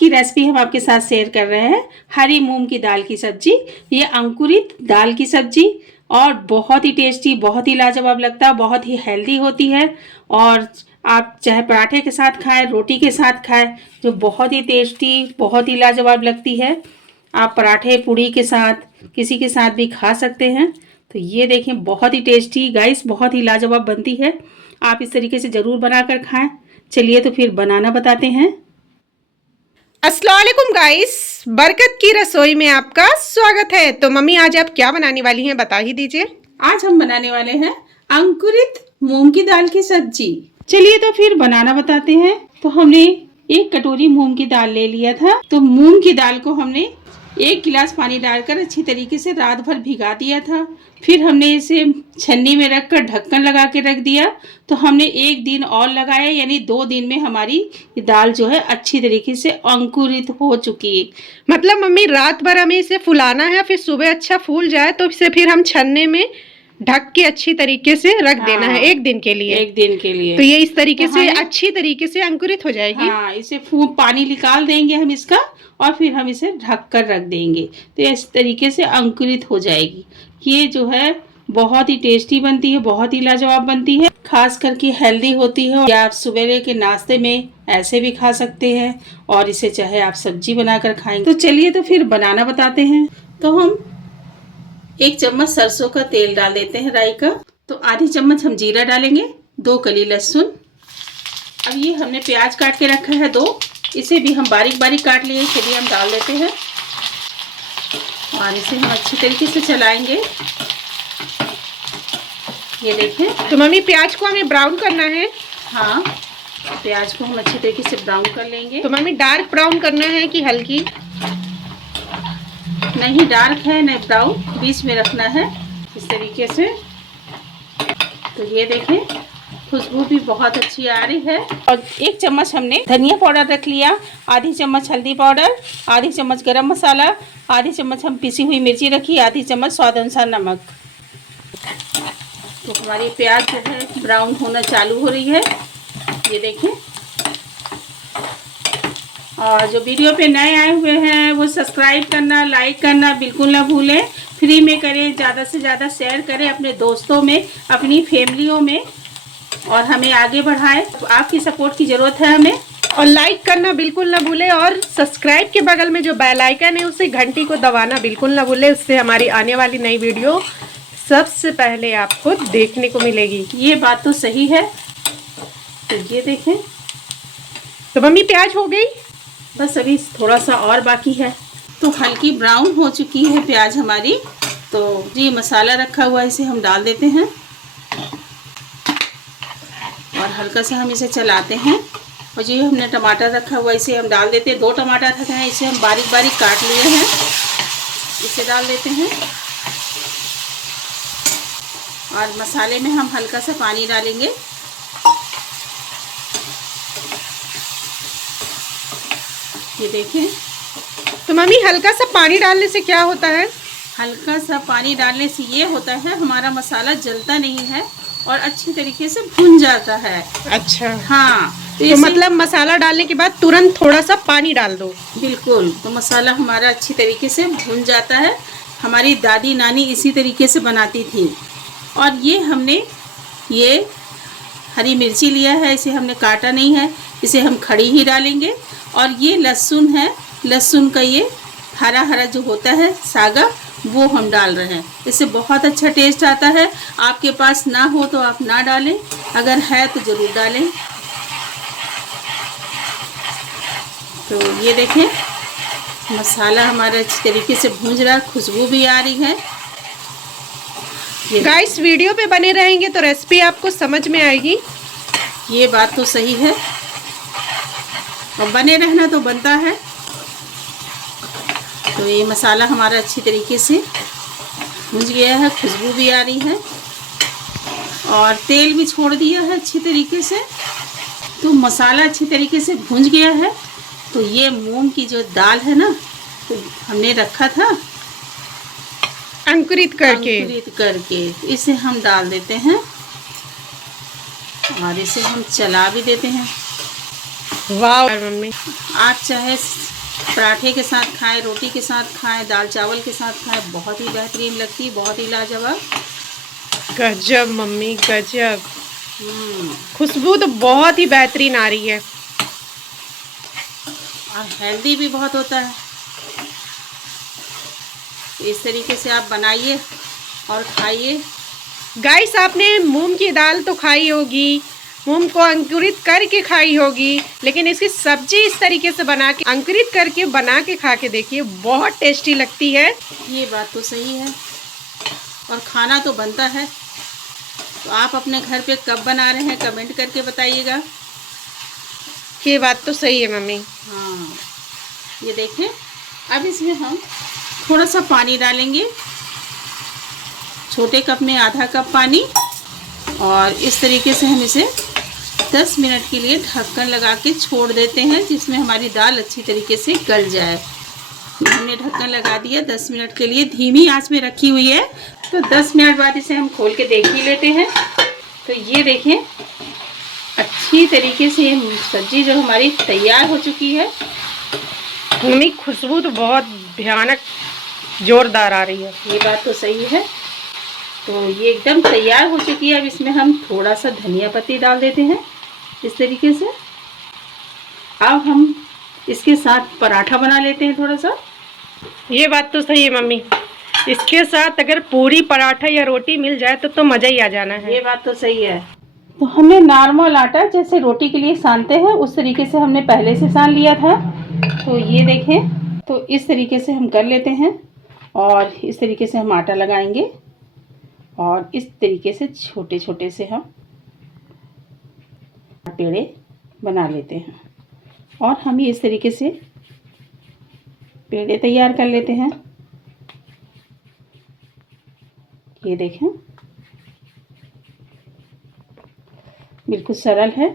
की रेसिपी हम आपके साथ शेयर कर रहे हैं हरी मूंग की दाल की सब्जी। ये अंकुरित दाल की सब्जी और बहुत ही टेस्टी, बहुत ही लाजवाब लगता है, बहुत ही हेल्दी होती है। और आप चाहे पराठे के साथ खाएं, रोटी के साथ खाएं, जो बहुत ही टेस्टी, बहुत ही लाजवाब लगती है। आप पराठे पूड़ी के साथ किसी के साथ भी खा सकते हैं। तो ये देखें, बहुत ही टेस्टी गाइस, बहुत ही लाजवाब बनती है। आप इस तरीके से ज़रूर बनाकर खाएं। चलिए तो फिर बनाना बताते हैं। अस्सलाम वालेकुम गाइस, बरकत की रसोई में आपका स्वागत है। तो मम्मी आज आप क्या बनाने वाली हैं, बता ही दीजिए। आज हम बनाने वाले हैं अंकुरित मूंग की दाल की सब्जी। चलिए तो फिर बनाना बताते हैं। तो हमने 1 कटोरी मूंग की दाल ले लिया था। तो मूंग की दाल को हमने 1 गिलास पानी डालकर अच्छी तरीके से रात भर भिगा दिया था। फिर हमने इसे छन्नी में रखकर ढक्कन लगा के रख दिया। तो हमने 1 दिन और लगाया, यानी 2 दिन में हमारी दाल जो है अच्छी तरीके से अंकुरित हो चुकी है। मतलब मम्मी रात भर हमें इसे फुलाना है, फिर सुबह अच्छा फूल जाए तो इसे फिर हम छन्ने में ढक के अच्छी तरीके से रख देना है 1 दिन के लिए। 1 दिन के लिए। तो ये इस तरीके तो से अच्छी तरीके से अंकुरित हो जाएगी। हाँ, इसे पानी निकाल देंगे हम इसका, और फिर हम इसे ढक कर रख देंगे। तो इस तरीके से अंकुरित हो जाएगी। ये जो है बहुत ही टेस्टी बनती है, बहुत ही लाजवाब बनती है, खास करके हेल्दी होती है। या आप सवेरे के नाश्ते में ऐसे भी खा सकते हैं, और इसे चाहे आप सब्जी बनाकर खाएंगे। तो चलिए तो फिर बनाना बताते हैं। तो हम 1 चम्मच सरसों का तेल डाल देते हैं, राई का। तो आधी चम्मच हम जीरा डालेंगे, 2 कली लहसुन। अब ये हमने प्याज काट के रखा है 2, इसे भी हम बारीक बारीक काट लिए, चलिए हम डाल देते हैं और इसे हम अच्छी तरीके से चलाएंगे। ये देखें। तो मम्मी प्याज को हमें ब्राउन करना है। हाँ, प्याज को हम अच्छी तरीके से ब्राउन कर लेंगे। तो मम्मी डार्क ब्राउन करना है कि हल्की? नहीं डार्क है नहीं ब्राउन, बीच में रखना है इस तरीके से। तो ये देखें, खुशबू भी बहुत अच्छी आ रही है। और 1 चम्मच हमने धनिया पाउडर रख लिया, आधी चम्मच हल्दी पाउडर, आधी चम्मच गरम मसाला, आधी चम्मच हम पिसी हुई मिर्ची रखी, आधी चम्मच स्वाद अनुसार नमक। तो हमारी प्याज जो है ब्राउन होना चालू हो रही है, ये देखें। और जो वीडियो पे नए आए हुए हैं वो सब्सक्राइब करना, लाइक करना बिल्कुल ना भूलें। फ्री में करें, ज़्यादा से ज़्यादा शेयर करें अपने दोस्तों में, अपनी फैमिलियों में, और हमें आगे बढ़ाएं। तो आपकी सपोर्ट की ज़रूरत है हमें। और लाइक करना बिल्कुल ना भूले, और सब्सक्राइब के बगल में जो बेल आइकन है उसे घंटी को दबाना बिल्कुल ना भूले। उससे हमारी आने वाली नई वीडियो सबसे पहले आपको देखने को मिलेगी। ये बात तो सही है। तो ये देखें। तो मम्मी प्याज हो गई, बस अभी थोड़ा सा और बाकी है। तो हल्की ब्राउन हो चुकी है प्याज हमारी। तो ये मसाला रखा हुआ है, इसे हम डाल देते हैं और हल्का सा हम इसे चलाते हैं। और जो हमने टमाटर रखा हुआ है इसे हम डाल देते हैं। 2 टमाटर रखे हैं, इसे हम बारीक बारीक काट लिए हैं, इसे डाल देते हैं। और मसाले में हम हल्का सा पानी डालेंगे। ये देखें। तो मम्मी हल्का सा पानी डालने से क्या होता है? हल्का सा पानी डालने से ये होता है हमारा मसाला जलता नहीं है और अच्छी तरीके से भुन जाता है। अच्छा हाँ, तो मतलब मसाला डालने के बाद तुरंत थोड़ा सा पानी डाल दो। बिल्कुल, तो मसाला हमारा अच्छी तरीके से भुन जाता है। हमारी दादी नानी इसी तरीके से बनाती थी। और ये हमने ये हरी मिर्ची लिया है, इसे हमने काटा नहीं है, इसे हम खड़ी ही डालेंगे। और ये लहसुन है, लहसुन का ये हरा हरा जो होता है सागा, वो हम डाल रहे हैं। इससे बहुत अच्छा टेस्ट आता है। आपके पास ना हो तो आप ना डालें, अगर है तो ज़रूर डालें। तो ये देखें, मसाला हमारा अच्छी तरीके से भूंज रहा, खुशबू भी आ रही है। गाइस वीडियो पे बने रहेंगे तो रेसिपी आपको समझ में आएगी। ये बात तो सही है, और बने रहना तो बनता है। तो ये मसाला हमारा अच्छी तरीके से भुंज गया है, खुशबू भी आ रही है और तेल भी छोड़ दिया है अच्छी तरीके से। तो मसाला अच्छी तरीके से भुंज गया है। तो ये मूंग की जो दाल है ना, तो हमने रखा था अंकुरित करके, इसे हम डाल देते हैं और इसे हम चला भी देते हैं। वाह मम्मी, आप चाहे पराठे के साथ खाएं, रोटी के साथ खाएं, दाल चावल के साथ खाएं, बहुत ही बेहतरीन लगती है, बहुत ही लाजवाब। गजब मम्मी गजब, हम्म, खुशबू तो बहुत ही बेहतरीन आ रही है। और हेल्दी भी बहुत होता है। इस तरीके से आप बनाइए और खाइए। गाइस, आपने मूंग की दाल तो खाई होगी, मूंग को अंकुरित करके खाई होगी, लेकिन इसकी सब्जी इस तरीके से बना के, अंकुरित करके बना के खा के देखिए, बहुत टेस्टी लगती है। ये बात तो सही है, और खाना तो बनता है। तो आप अपने घर पे कब बना रहे हैं कमेंट करके बताइएगा। ये बात तो सही है मम्मी। हाँ, ये देखें। अब इसमें हम थोड़ा सा पानी डालेंगे, छोटे कप में आधा कप पानी, और इस तरीके से हम इसे 10 मिनट के लिए ढक्कन लगा के छोड़ देते हैं, जिसमें हमारी दाल अच्छी तरीके से गल जाए। हमने ढक्कन लगा दिया 10 मिनट के लिए, धीमी आंच में रखी हुई है। तो 10 मिनट बाद इसे हम खोल के देख ही लेते हैं। तो ये देखें, अच्छी तरीके से सब्जी जो हमारी तैयार हो चुकी है। मम्मी, खुशबू तो बहुत भयानक जोरदार आ रही है। ये बात तो सही है। तो ये एकदम तैयार हो चुकी है। अब इसमें हम थोड़ा सा धनिया पत्ती डाल देते हैं इस तरीके से। अब हम इसके साथ पराठा बना लेते हैं थोड़ा सा। ये बात तो सही है मम्मी, इसके साथ अगर पूरी पराठा या रोटी मिल जाए तो मज़ा ही आ जाना है। ये बात तो सही है। तो हमने नॉर्मल आटा जैसे रोटी के लिए सानते हैं उस तरीके से हमने पहले से सान लिया था। तो ये देखें, तो इस तरीके से हम कर लेते हैं, और इस तरीके से हम आटा लगाएंगे, और इस तरीके से छोटे छोटे से हम पेड़े बना लेते हैं, और हम ये इस तरीके से पेड़े तैयार कर लेते हैं। ये देखें, बिल्कुल सरल है।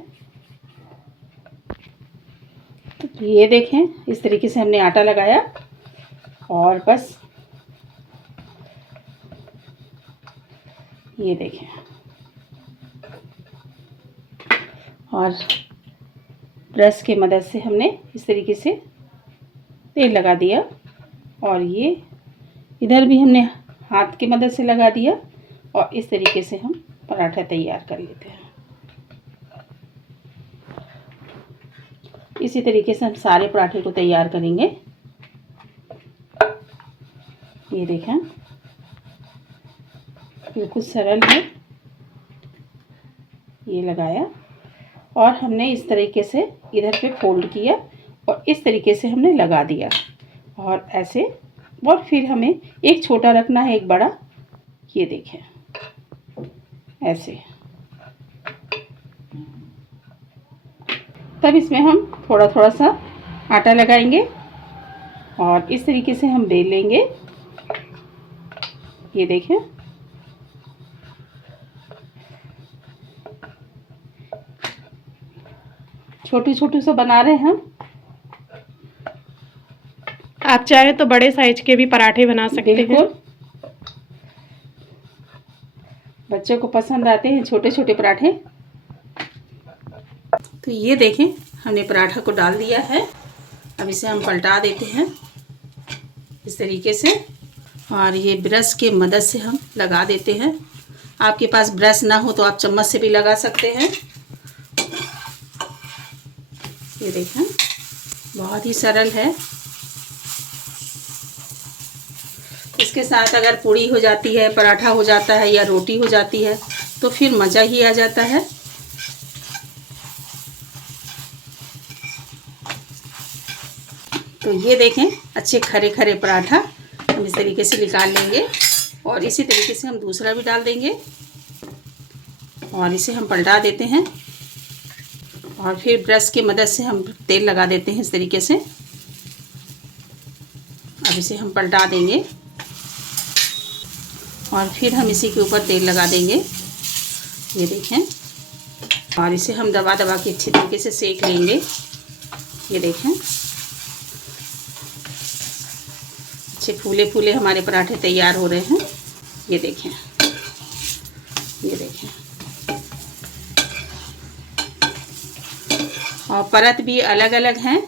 तो ये देखें, इस तरीके से हमने आटा लगाया, और बस ये देखें, और ब्रश की मदद से हमने इस तरीके से तेल लगा दिया, और ये इधर भी हमने हाथ की मदद से लगा दिया, और इस तरीके से हम पराठा तैयार कर लेते हैं। इसी तरीके से हम सारे पराठे को तैयार करेंगे। ये देखें, बिल्कुल सरल है। ये लगाया, और हमने इस तरीके से इधर पे फोल्ड किया, और इस तरीके से हमने लगा दिया, और ऐसे, और फिर हमें एक छोटा रखना है, एक बड़ा। ये देखें, ऐसे। तब इसमें हम थोड़ा थोड़ा सा आटा लगाएंगे, और इस तरीके से हम बेल लेंगे। ये देखें, छोटे छोटे से बना रहे हैं हम। आप चाहे तो बड़े साइज के भी पराठे बना सकते हैं। बिल्कुल, बच्चों को पसंद आते हैं छोटे छोटे पराठे। तो ये देखें, हमने पराठा को डाल दिया है। अब इसे हम पलटा देते हैं इस तरीके से, और ये ब्रश के मदद से हम लगा देते हैं। आपके पास ब्रश ना हो तो आप चम्मच से भी लगा सकते हैं। ये देखें, बहुत ही सरल है। इसके साथ अगर पूड़ी हो जाती है, पराठा हो जाता है, या रोटी हो जाती है, तो फिर मज़ा ही आ जाता है। तो ये देखें, अच्छे खरे खरे पराठा हम इस तरीके से निकाल लेंगे, और इसी तरीके से हम दूसरा भी डाल देंगे, और इसे हम पलटा देते हैं, और फिर ब्रश की मदद से हम तेल लगा देते हैं इस तरीके से। अब इसे हम पलटा देंगे, और फिर हम इसी के ऊपर तेल लगा देंगे। ये देखें, और इसे हम दबा दबा के अच्छी तरीके से सेक लेंगे। ये देखें, अच्छे फूले फूले हमारे पराठे तैयार हो रहे हैं। ये देखें, ये देखें, और परत भी अलग अलग हैं।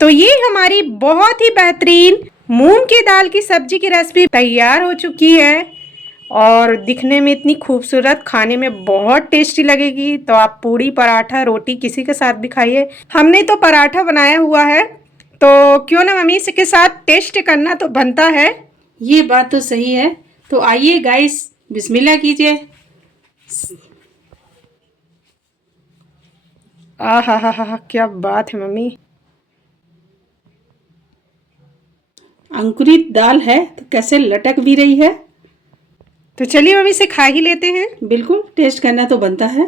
तो ये हमारी बहुत ही बेहतरीन मूंग की दाल की सब्जी की रेसिपी तैयार हो चुकी है और दिखने में इतनी खूबसूरत, खाने में बहुत टेस्टी लगेगी। तो आप पूड़ी, पराठा, रोटी किसी के साथ भी खाइए। हमने तो पराठा बनाया हुआ है, तो क्यों ना मम्मी इसके साथ टेस्ट करना तो बनता है। ये बात तो सही है। तो आइए गाइस, बिस्मिल्लाह कीजिए। आहा, क्या बात है मम्मी। अंकुरित दाल है तो कैसे लटक भी रही है। तो चलिए मम्मी इसे खा ही लेते हैं। बिल्कुल, टेस्ट करना तो बनता है।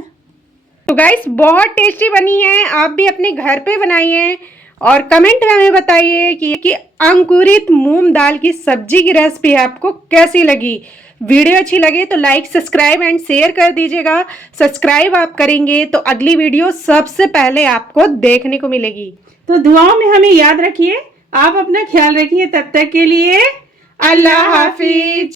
तो गाइस बहुत टेस्टी बनी है, आप भी अपने घर पे बनाइए और कमेंट में हमें बताइए कि अंकुरित मूंग दाल की सब्जी की रेसिपी आपको कैसी लगी। वीडियो अच्छी लगे तो लाइक, सब्सक्राइब एंड शेयर कर दीजिएगा। सब्सक्राइब आप करेंगे तो अगली वीडियो सबसे पहले आपको देखने को मिलेगी। तो दुआओं में हमें याद रखिए। आप अपना ख्याल रखिए। तब तक के लिए अल्लाह हाफिज।